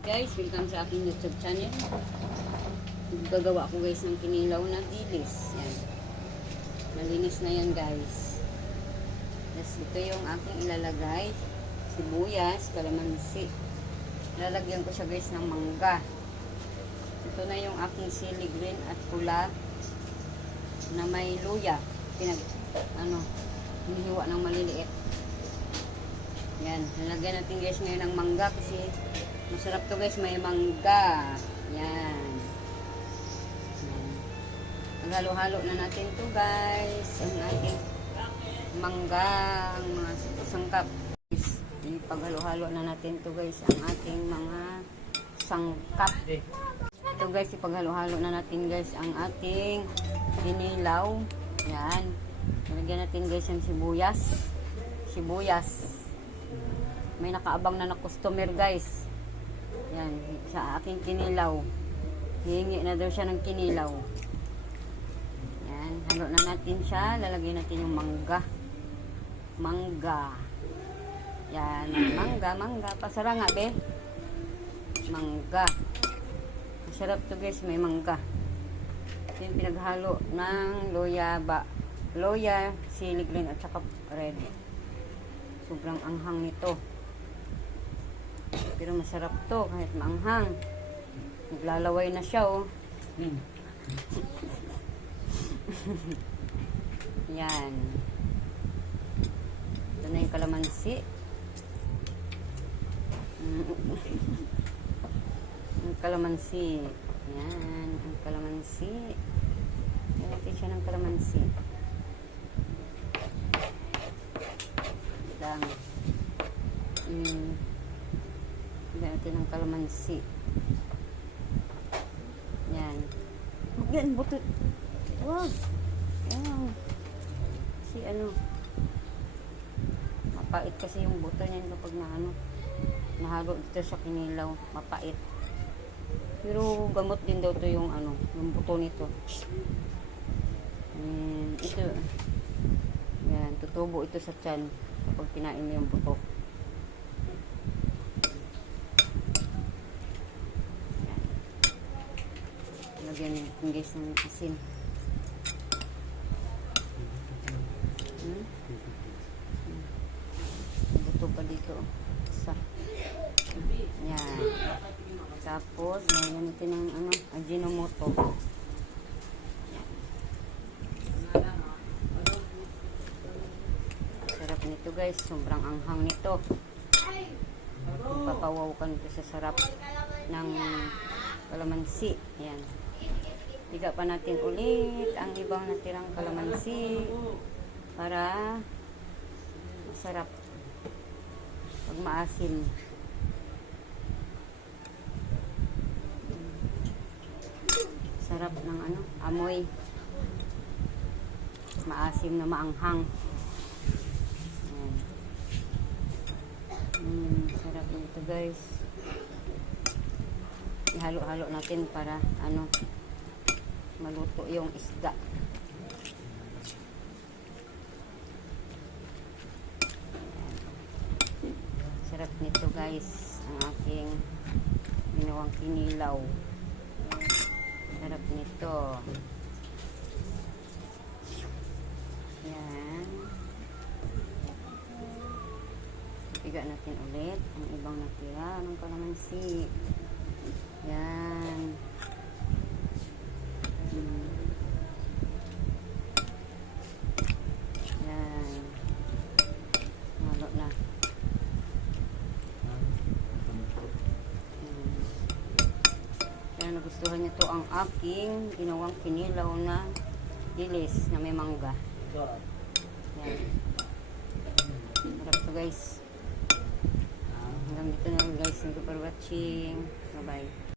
Guys, welcome sa aking YouTube channel. Gagawa ko guys ng kinilaw na dilis. Yan. Malinis na yan guys. Yes, ito yung aking ilalagay. Sibuyas, kalamansi. Lalagyan ko siya guys ng mangga. Ito na yung aking sili green at pula na may luya. Hinihiwa ng maliliit. Yan. Lalagyan natin guys ngayon ng mangga kasi masarap to guys, may mangga. Yan. Maghalo-halo na natin to guys. Ang ating mangga, ang mga sangkap. Ipaghalo-halo na natin to guys, ang ating mga sangkap. Ito guys, ipaghalo-halo na natin guys, ang ating dinilaw. Yan. Lagyan natin guys yung sibuyas. May nakaabang na customer guys. Yan, sa aking kinilaw. Hihingi na daw siya ng kinilaw. Yan, halo na natin siya. Lalagyan natin yung mangga. Yan, mangga. Pasara nga, be. Mangga. Masarap to guys, may mangga. Yan, pinaghalo ng loya, sili green at saka red. Sobrang anghang nito. Pero masarap to kahit maanghang. Naglalaway na siya oh. Yan. Ito na yung kalamansi. Ang kalamansi. Yan. Ang kalamansi. Yan natin siya ng kalamansi. Lang. Lagyan natin ng kalamansi. Yan. Yan, buto. Wow. Yan. Mapait kasi yung buto niyan kapag nahalo dito sa kinilaw. Mapait. Pero gamot din daw to yung yung buto nito. Ito. Yan, tutubo ito sa tiyan kapag kinain mo yung buto. Lagyan natin guys ng asin. Buto pa dito. Isa. Yan. Tapos, lagyan natin ng Ajinomoto. Sarap nito guys. Sobrang anghang nito. Papawaw nito sa sarap ng kalamansi. Yan. Higa pa natin ulit ang ibang natirang kalamansi para masarap pag maasim. Sarap ng amoy. Maasim na maanghang. Sarap nito guys. Ihalo-halo natin para maluto yung isda. Sarap nito guys, ang aking ginawang kinilaw. Sarap nito. Yan. Piga natin ulit ang ibang natira ng kalamansi. Yan. Yan. Halo na. Kaya nagustuhan niyo to ang aking ginawang kinilaw na dilis na may mangga. Yan. Sarap to guys. Hanggang dito na guys. Thank you for watching. Bye bye.